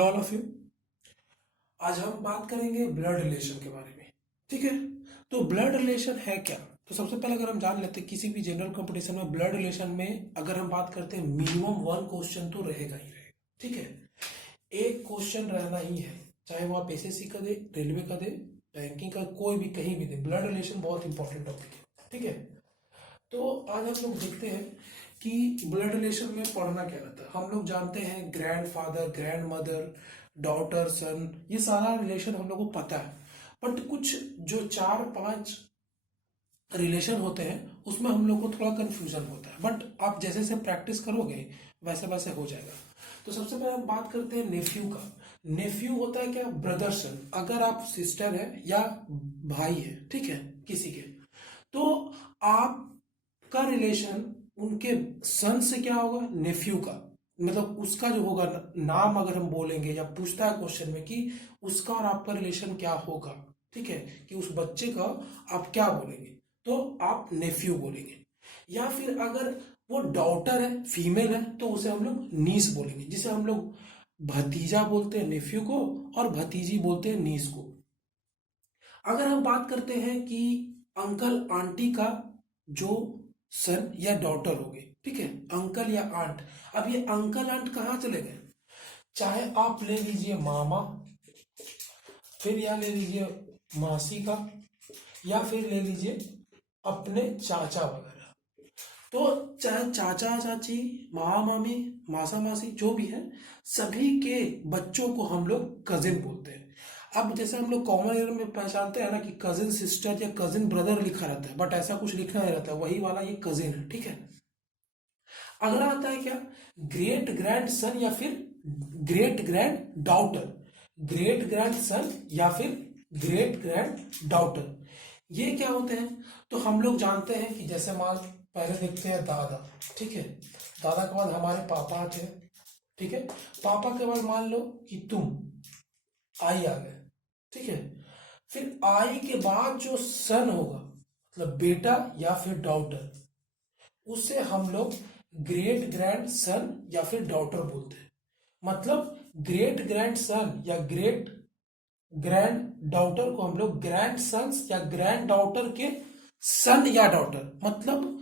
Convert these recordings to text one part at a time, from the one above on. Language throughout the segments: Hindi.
Hello all of you. आज हम बात करेंगे ब्लड रिलेशन के बारे में। ठीक है, तो ब्लड रिलेशन है क्या? तो सबसे पहले अगर हम जान लेते हैं किसी भी जनरल कंपटीशन में ब्लड रिलेशन में अगर हम बात करते हैं मिनिमम वन क्वेश्चन तो रहेगा ही रहेगा। ठीक है, एक क्वेश्चन रहना ही है, चाहे वो आप एसएससी का दे, रेलवे का दे, बैंकिंग का, कोई भी कहीं भी दे, ब्लड रिलेशन बहुत इंपॉर्टेंट टॉपिक है। ठीक है, तो आज हम लोग देखते हैं कि ब्लड रिलेशन में पढ़ना क्या रहता है। हम लोग जानते हैं grandfather, grandmother, daughter, son, ये सारा रिलेशन हम लोग को पता है। बट कुछ जो चार पांच रिलेशन होते हैं उसमें हम लोग को थोड़ा कंफ्यूजन होता है, बट आप जैसे जैसे प्रैक्टिस करोगे वैसे वैसे हो जाएगा। तो सबसे पहले हम बात करते हैं नेफ्यू का। नेफ्यू होता है क्या? ब्रदर सन। अगर आप सिस्टर है या भाई है, ठीक है, किसी के, तो आपका रिलेशन उनके सन से क्या होगा? नेफ्यू का। मतलब उसका जो होगा नाम अगर हम बोलेंगे या पूछता है क्वेश्चन में कि उसका और आपका रिलेशन क्या होगा, ठीक है, कि उस बच्चे का आप क्या बोलेंगे, तो आप नेफ्यू बोलेंगे। या फिर अगर वो डॉटर है, फीमेल है, तो उसे हम लोग नीस बोलेंगे, जिसे हम लोग भतीजा बोलते हैं नेफ्यू को, और भतीजी बोलते हैं नीस को। अगर हम बात करते हैं कि अंकल आंटी का जो सन या डॉटर हो गए, ठीक है, अंकल या आंट। अब ये अंकल आंट कहाँ चले गए? चाहे आप ले लीजिए मामा, फिर या ले लीजिए मासी का, या फिर ले लीजिए अपने चाचा वगैरह। तो चाहे चाचा चाची, मामा मामी, मासा मासी, जो भी है, सभी के बच्चों को हम लोग कजिन बोलते हैं। अब जैसे हम लोग कॉमन एयर में पहचानते हैं ना कि कजिन सिस्टर या कजिन ब्रदर लिखा रहता है, बट ऐसा कुछ लिखा नहीं रहता, वही वाला ये कजिन है। ठीक है, अगला आता है क्या? ग्रेट ग्रैंड सन या फिर great grand daughter. Great grand son या फिर ग्रेट ग्रैंड डॉटर, ये क्या होते हैं? तो हम लोग जानते हैं कि जैसे मान पहले देखते हैं दादा, ठीक है, दादा के बाद हमारे पापा थे, ठीक है, पापा के बाद मान लो कि तुम, आई आ गए, ठीक है, फिर आई के बाद जो सन होगा, मतलब बेटा या फिर डॉटर, उसे हम लोग ग्रेट ग्रैंड सन या फिर डॉटर बोलते हैं। मतलब ग्रेट ग्रैंड सन या ग्रेट ग्रैंड डॉटर को हम लोग ग्रैंड सन्स या ग्रैंड डॉटर के सन या डॉटर, मतलब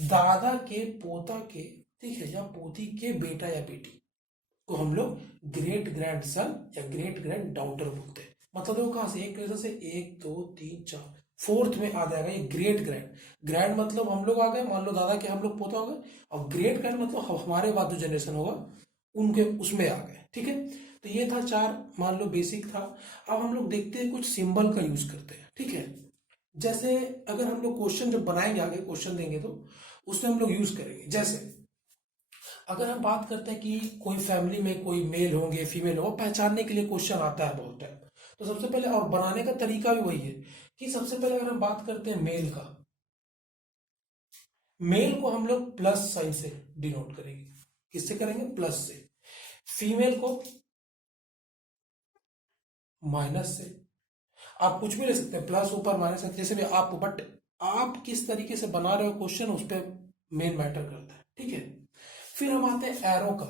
दादा के पोता के, ठीक है, या पोती के बेटा या बेटी को हम लोग ग्रेट ग्रैंड सन या ग्रेट ग्रैंड डॉटर बोलते हैं। मतलब देखो कहां से, एक तरह से एक दो तीन चार, फोर्थ में आ जाएगा ये ग्रेट ग्रैंड। ग्रैंड मतलब हम लोग आ गए, मान लो दादा के हम लोग पोता हो गए, और ग्रेट ग्रैंड मतलब हमारे बाद जो जनरेशन होगा उनके उसमें आ गए। ठीक है, तो ये था चार, मान लो बेसिक था। अब हम लोग देखते हैं कुछ सिंबल का यूज करते हैं। ठीक है, जैसे अगर हम लोग क्वेश्चन जब बनाएंगे, आगे क्वेश्चन देंगे तो उसमें हम लोग यूज करेंगे। जैसे अगर हम बात करते हैं कि कोई फैमिली में कोई मेल होंगे, फीमेल हो, पहचानने के लिए क्वेश्चन आता है बहुत टाइम। तो सबसे पहले, और बनाने का तरीका भी वही है कि सबसे पहले अगर हम बात करते हैं मेल का, मेल को हम लोग प्लस साइन से डिनोट करेंगे। किससे करेंगे? प्लस से। फीमेल को माइनस से। आप कुछ भी ले सकते हैं, प्लस ऊपर माइनस, जैसे भी आप, बट आप किस तरीके से बना रहे हो क्वेश्चन, उस पर मेन मैटर करता है। ठीक है, फिर हम आते हैं एरो का।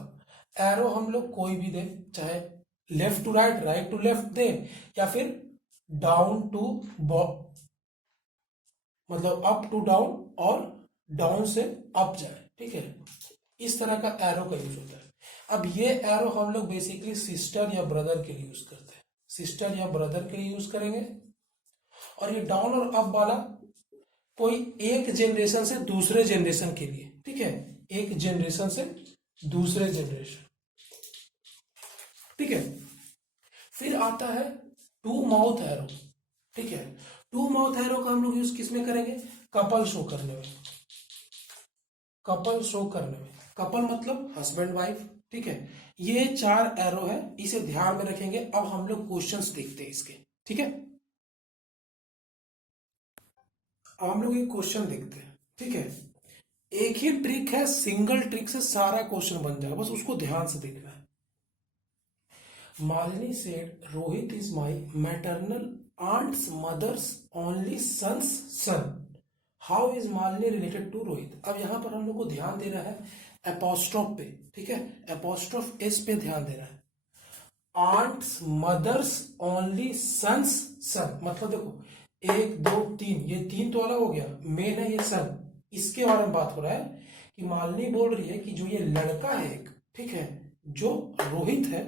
एरो हम लोग कोई भी दे, चाहे left to right, right to left दे, या फिर डाउन टू मतलब अप टू डाउन, और डाउन से अप जाए। ठीक है, इस तरह का एरो का यूज होता है। अब ये एरो हम लोग बेसिकली सिस्टर या ब्रदर के लिए यूज करते हैं, सिस्टर या ब्रदर के लिए यूज करेंगे। और ये डाउन और अप वाला कोई एक जनरेशन से दूसरे जनरेशन के लिए, ठीक है, एक जनरेशन से दूसरे जनरेशन। ठीक है, फिर आता है टू माउथ एरो। ठीक है, टू माउथ एरो का हम लोग यूज किस में करेंगे? कपल शो करने में। कपल शो करने में, कपल मतलब हस्बैंड वाइफ। ठीक है, ये चार एरो है, इसे ध्यान में रखेंगे। अब हम लोग क्वेश्चंस देखते हैं इसके। ठीक है, अब हम लोग एक क्वेश्चन देखते हैं। ठीक है, एक ही ट्रिक है, सिंगल ट्रिक से सारा क्वेश्चन बन जाएगा, बस उसको ध्यान से देखना है। Malini said Rohit is my maternal aunt's mother's only son's son. How is Malini related to Rohit? अब यहां पर हम लोग को ध्यान देना है एपोस्ट्रोफ पे। ठीक है, एपोस्ट्रोफ एस पे ध्यान देना है। आंट्स मदर्स ओनली सन्स सन, मतलब देखो 1 2 3, ये 3 तो अलग हो गया, मेन है ये सन, इसके बारे में बात हो रहा है कि मालिनी बोल रही है कि जो ये लड़का है एक, ठीक है, जो रोहित है,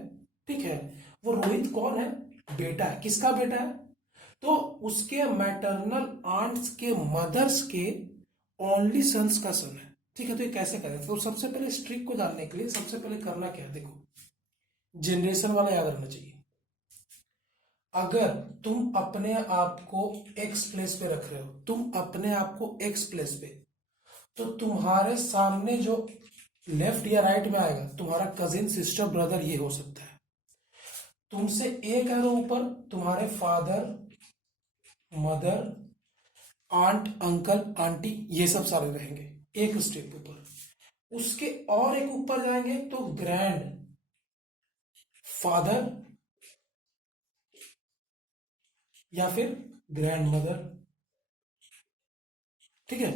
ठीक है, वो रोहित कौन है, बेटा है, किसका बेटा है, तो उसके मैटरनल आंट्स के मदर्स के ओनली सन्स का सन है, ठीक है। तो ये कैसे करें, तो सबसे पहले इस ट्रिक को जानने के लिए सबसे पहले करना क्या है, देखो जनरेशन वाला याद रखना चाहिए। अगर तुम अपने आप को एक्स प्लेस पे रख रहे हो, तुम अपने आप को एक्स प्लेस पे, तो तुम्हारे सामने जो लेफ्ट या राइट में आएगा तुम्हारा कजिन सिस्टर ब्रदर ये हो सकता है। तुमसे एक एरो ऊपर तुम्हारे father mother aunt uncle aunty ये सब सारे रहेंगे एक स्टेप ऊपर। उसके और एक ऊपर जाएंगे तो ग्रैंड फादर या फिर ग्रैंड मदर, ठीक है।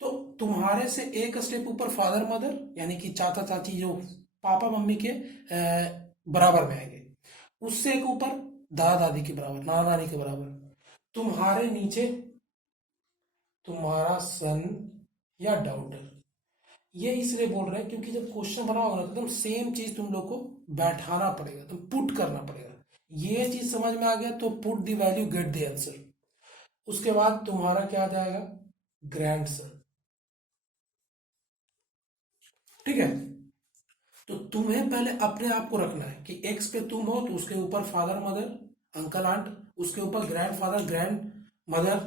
तो तुम्हारे से एक स्टेप ऊपर फादर मदर यानी कि चाचा चाची जो पापा मम्मी के बराबर में आएंगे। उससे एक ऊपर दादा दादी के बराबर, नाना नानी के बराबर। तुम्हारे नीचे तुम्हारा सन या डॉटर। ये इसलिए बोल रहे हैं क्योंकि जब क्वेश्चन बना होगा ना एकदम सेम चीज तुम लोग को बैठाना पड़ेगा, तुम पुट करना पड़ेगा। ये चीज समझ में आ गया तो put the value get the answer. उसके बाद तुम्हारा क्या आ जाएगा, ग्रैंड सन, ठीक है। तो तुम्हें पहले अपने आप को रखना है कि एक्स पे तुम हो तो उसके ऊपर फादर मदर अंकल आंट, उसके ऊपर ग्रैंड फादर ग्रैंड मदर,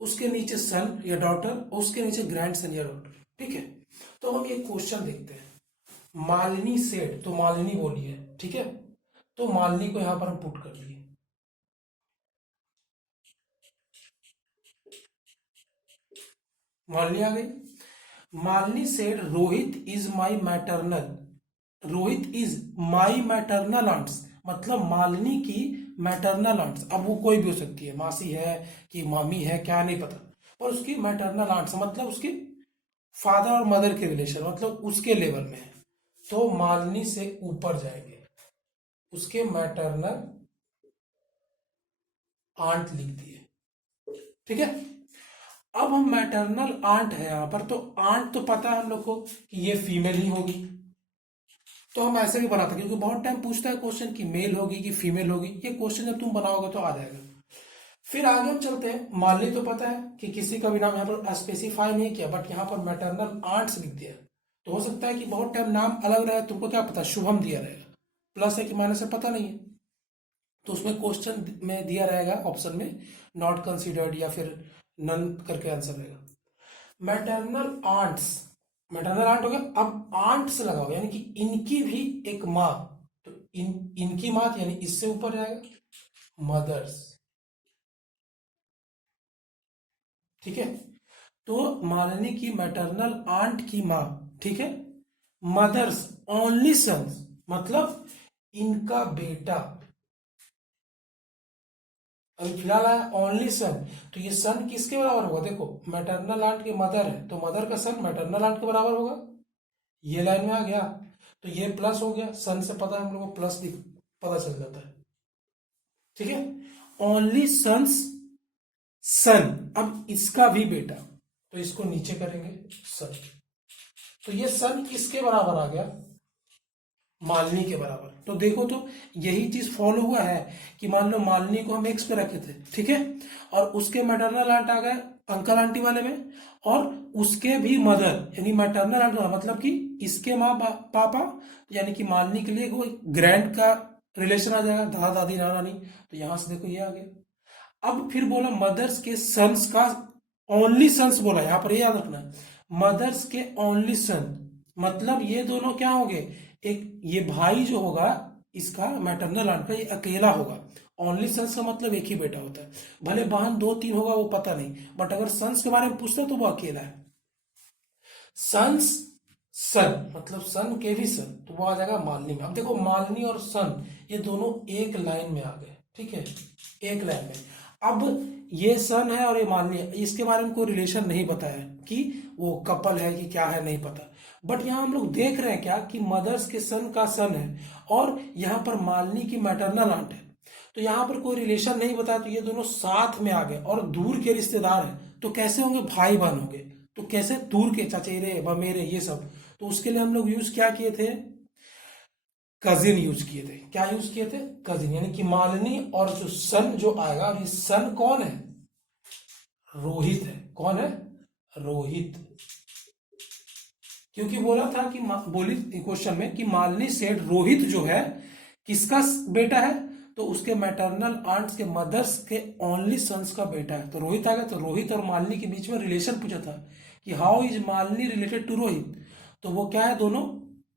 उसके नीचे सन या डॉटर, उसके नीचे ग्रैंड सन या डॉटर, ठीक है। तो हम ये क्वेश्चन देखते हैं। मालिनी सेड, तो मालिनी बोली है, ठीक है। तो मालिनी को यहां पर हम पुट कर दिए। मालिनी आ गई। Malini said Rohit is my maternal, Rohit is my maternal aunt's, मतलब मालिनी की मैटरनल आंट्स। अब वो कोई भी हो सकती है, मासी है कि मामी है क्या नहीं पता, पर उसकी मैटरनल आंट्स मतलब उसकी फादर और मदर के रिलेशन, मतलब उसके लेवल में है। तो मालिनी से ऊपर जाएंगे, उसके मैटरनल आंट लिख दिए, ठीक है। अब हम मैटरनल आंट है यहां पर, तो आंट तो पता है हम लोग को कि ये फीमेल ही होगी, तो हम ऐसे भी बनाते हैं क्योंकि बहुत टाइम पूछता है क्वेश्चन कि मेल होगी कि फीमेल होगी। ये क्वेश्चन जब तुम बनाओगे तो आ जाएगा। फिर आगे हम चलते हैं। मालिनी तो पता है कि किसी का भी नाम यहाँ पर स्पेसिफाई नहीं किया, बट यहाँ पर मैटरनल आंट्स लिख दिया, तो हो सकता है कि बहुत टाइम नाम अलग रहे, तुमको क्या पता शुभम दिया रहेगा, प्लस है कि माइनस है पता नहीं है, तो उसमें क्वेश्चन में दिया रहेगा ऑप्शन में नॉट कंसिडर्ड या फिर नन करके आंसर रहेगा। मैटरनल आंट्स, मैटरनल आंट हो गया। अब आंट्स लगाओ यानी कि इनकी भी एक माँ, तो इनकी माँ यानी इससे ऊपर जाएगा मदर्स, ठीक है। तो मालिनी की मैटरनल आंट की माँ, ठीक है। मदर्स ओनली सन्स मतलब इनका बेटा, अभी फिलहाल आया ओनली सन, तो ये सन किसके बराबर होगा, देखो मैटरनल आंट की मदर है तो मदर का सन मैटरनल आंट के बराबर होगा, ये लाइन में आ गया। तो ये प्लस हो गया, सन से पता है हम लोग को प्लस पता चल जाता है, ठीक है। ओनली सन्स सन, अब इसका भी बेटा, तो इसको नीचे करेंगे सन, तो ये सन किसके बराबर आ गया, मालिनी के बराबर। तो देखो तो यही चीज फॉलो हुआ है कि मान लो मालिनी को हम एक्स पे रखे थे, ठीक है, और उसके मैटरनल आंट आ गए अंकल आंटी वाले में, और उसके भी मदर यानी मैटरनल आंट मतलब कि इसके माँ पापा यानी कि मालिनी के लिए वो ग्रैंड का रिलेशन आ जाएगा, दादा दादी नाना नानी, तो यहां से देखो ये आ गया। अब फिर बोला मदर्स के सन्स का, ओनली सन्स बोला यहां पर, ये याद रखना मदर्स के ओनली सन, मतलब ये दोनों क्या हो गए, एक ये भाई जो होगा इसका मैटरनल आंट का ये अकेला होगा। ओनली सन्स का मतलब एक ही बेटा होता है, भले बहन 2 3 होगा वो पता नहीं, बट अगर सन्स के बारे में पूछता है तो वो अकेला है। सन्स सन मतलब सन के भी सन, तो वो आ जाएगा मालिनी में। अब देखो मालिनी और सन ये दोनों एक लाइन में आ गए, ठीक है, एक लाइन में। अब ये सन है और ये मालनी है, इसके बारे में कोई रिलेशन नहीं पता है कि वो कपल है कि क्या है, नहीं पता। बट यहाँ हम लोग देख रहे हैं क्या कि मदर्स के सन का सन है और यहाँ पर मालनी की मैटरनल आंट है। तो यहाँ पर कोई रिलेशन नहीं बताया, तो ये दोनों साथ में आ गए और दूर के रिश्तेदार हैं, तो कैसे होंगे, भाई बहन होंगे। तो कैसे, दूर के चचेरे ममेरे ये सब। तो उसके लिए हम लोग यूज क्या किए थे, कजिन यूज किए थे। क्या यूज किए थे, कजिन, यानी कि मालनी और जो सन जो आएगा, और ये सन कौन है, रोहित है। कौन है, रोहित। क्योंकि बोला था कि बोली क्वेश्चन में कि मालनी सेठ रोहित जो है किसका बेटा है, तो उसके मैटरनल आंट्स के मदर्स के ओनली सन्स का बेटा है। तो रोहित आ गया, तो रोहित और मालनी के बीच में रिलेशन पूछा था कि how is Malini related to Rohit. तो वो क्या है दोनों,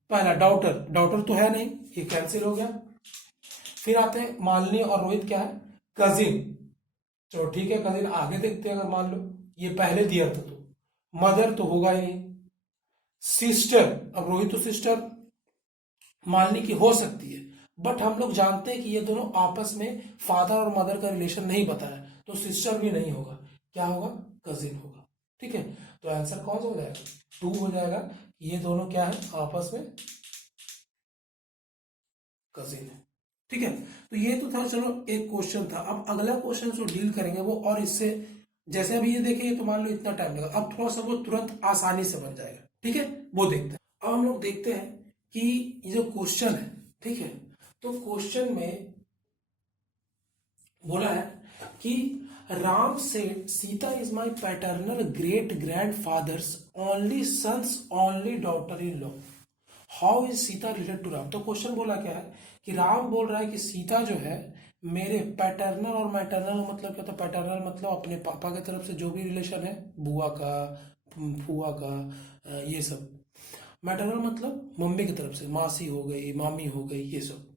पहला डॉटर, डॉटर तो है नहीं, ये कैंसिल हो गया। फिर आते हैं मालनी और रोहित क्या है, कजिन। चलो ठीक है, कजिन आगे देखते हैं। अगर मान लो ये पहले दिया था तो मदर तो होगा ही नहीं। सिस्टर, अब रोहित तो सिस्टर मालनी की हो सकती है, बट हम लोग जानते हैं कि ये दोनों आपस में फादर और मदर का रिलेशन नहीं बताया, तो सिस्टर भी नहीं होगा, क्या होगा, कजिन होगा। ठीक है, तो आंसर कौन सा हो जाएगा, 2 हो जाएगा। ये दोनों क्या है, आपस में कजिन है। ठीक है, तो ये तो था, चलो एक क्वेश्चन था। अब अगला क्वेश्चन जो डील करेंगे वो और इससे, जैसे अभी ये देखिए तो मान लो इतना टाइम लगा, अब थोड़ा सा वो तुरंत आसानी से बन जाएगा। ठीक है, वो देखते हैं। अब हम लोग देखते हैं कि ये जो क्वेश्चन है, ठीक है, तो क्वेश्चन में बोला है कि Ram said Sita is my paternal great grandfather's only sons only daughter in law, how is Sita related to Ram. तो क्वेश्चन बोला क्या है कि राम बोल रहा है कि सीता जो है मेरे पैटर्नल, और मैटरनल मतलब क्या था, पैटर्नल मतलब अपने पापा की तरफ से जो भी रिलेशन है, बुआ का, फुआ का, ये सब। मैटरनल मतलब मम्मी की तरफ से, मासी हो गई, मामी हो गई, ये सब।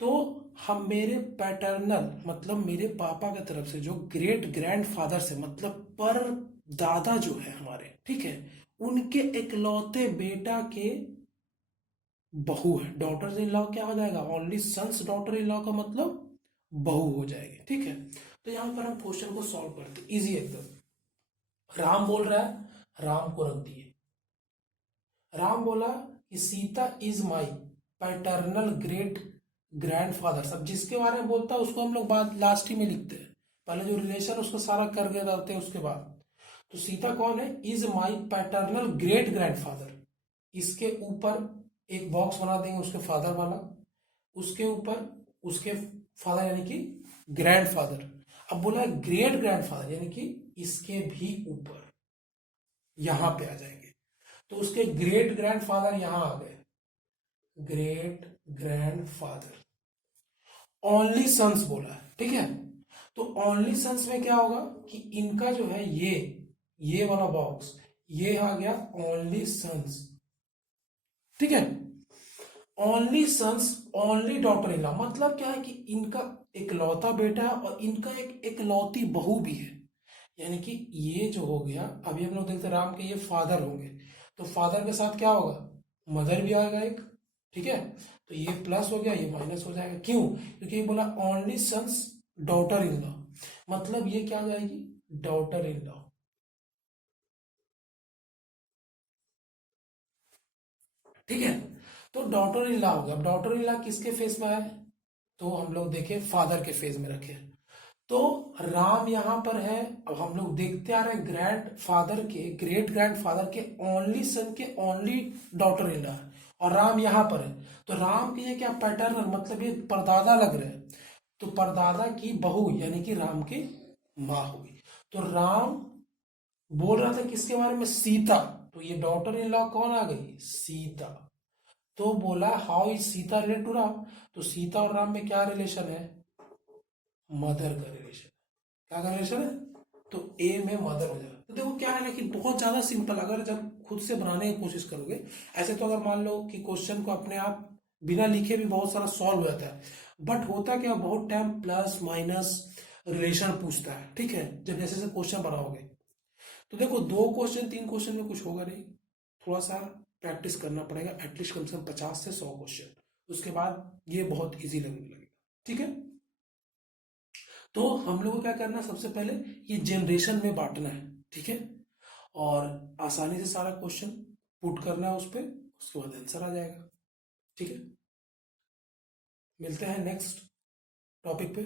तो हम मेरे पैटर्नल मतलब मेरे पापा की तरफ से जो ग्रेट ग्रैंड फादर से, मतलब पर दादा जो है हमारे, ठीक है, उनके इकलौते बेटा के बहू है। डॉटर इन लॉ क्या हो जाएगा, only son's daughter in law का मतलब बहू हो जाएगी। ठीक है, तो यहां पर हम क्वेश्चन को सॉल्व करते, इजी एकदम। राम बोल रहा है, राम को रख दिए। राम बोला कि Sita is my paternal great grand father. सब जिसके बारे में बोलता है उसको हम लोग बाद लास्ट ही में लिखते हैं, पहले जो रिलेशन उसको सारा कर दे जाते हैं उसके बाद। तो सीता कौन है, is my paternal great grand father. इसके ऊपर एक बॉक्स बना देंगे उसके फादर वाला, उसके ऊपर उसके फादर यानी कि ग्रैंड फादर। अब बोला ग्रेट ग्रैंड फादर यानी कि इसके भी ऊपर यहां पे आ जाएंगे, तो उसके ग्रेट ग्रैंड फादर यहां आ गए, great grandfather. Only sons बोला है, ठीक है, तो ओनली सन्स में क्या होगा कि इनका जो है ये वाला बॉक्स, ये आ गया ओनली सन्स। ठीक है, only sons only daughter in law मतलब क्या है कि इनका इकलौता बेटा है और इनका एक इकलौती बहू भी है। यानी कि ये जो हो गया, अभी हम लोग देखते हैं राम के ये फादर होंगे, तो फादर के साथ क्या होगा, मदर भी आएगा एक। ठीक है, तो ये प्लस हो गया, ये माइनस हो जाएगा। क्यों, क्योंकि ये बोला only son's daughter in law, मतलब ये क्या आ जाएगी, डॉटर इन लॉ। ठीक है, तो डॉटर इन लॉ हो गया। अब डॉटर इन लॉ किसके फेस में है, तो हम लोग देखें फादर के फेस में रखे। तो राम यहां पर है। अब हम लोग देखते आ रहे हैं ग्रैंड फादर के, ग्रेट ग्रैंड फादर के ओनली सन के ओनली डॉटर इन लॉ है, और राम यहां पर है। तो राम के ये क्या पैटर्न मतलब ये परदादा लग रहे हैं, तो परदादा की बहू यानी कि राम की माँ होगी। तो राम बोल रहा था किसके बारे में, सीता, तो ये डॉटर इन लॉ कौन आ गई, सीता। तो बोला how is Sita related to Ram, तो सीता और राम में क्या रिलेशन है, मदर का रिलेशन। क्या का रिलेशन है, तो ए में मदर हो जाएगा। तो देखो क्या है ना कि बहुत ज्यादा सिंपल, अगर जब खुद से बनाने की कोशिश करोगे, ऐसे तो अगर मान लो कि क्वेश्चन को अपने आप बिना लिखे भी बहुत सारा सॉल्व हो जाता है, बट होता क्या, बहुत टाइम प्लस माइनस रिलेशन पूछता है। ठीक है, जब जैसे जैसे क्वेश्चन बनाओगे, तो देखो 2 क्वेश्चन 3 क्वेश्चन में कुछ होगा नहीं, थोड़ा सा प्रैक्टिस करना पड़ेगा, एटलीस्ट कम से कम 50 से 100 क्वेश्चन, उसके बाद ये बहुत ईजी लगने लगेगा। ठीक है, तो हम लोग को क्या करना है, सबसे पहले ये जनरेशन में बांटना है, ठीक है, और आसानी से सारा क्वेश्चन पुट करना है उस पर, उसके बाद आंसर आ जाएगा, ठीक है। मिलते हैं नेक्स्ट टॉपिक पे।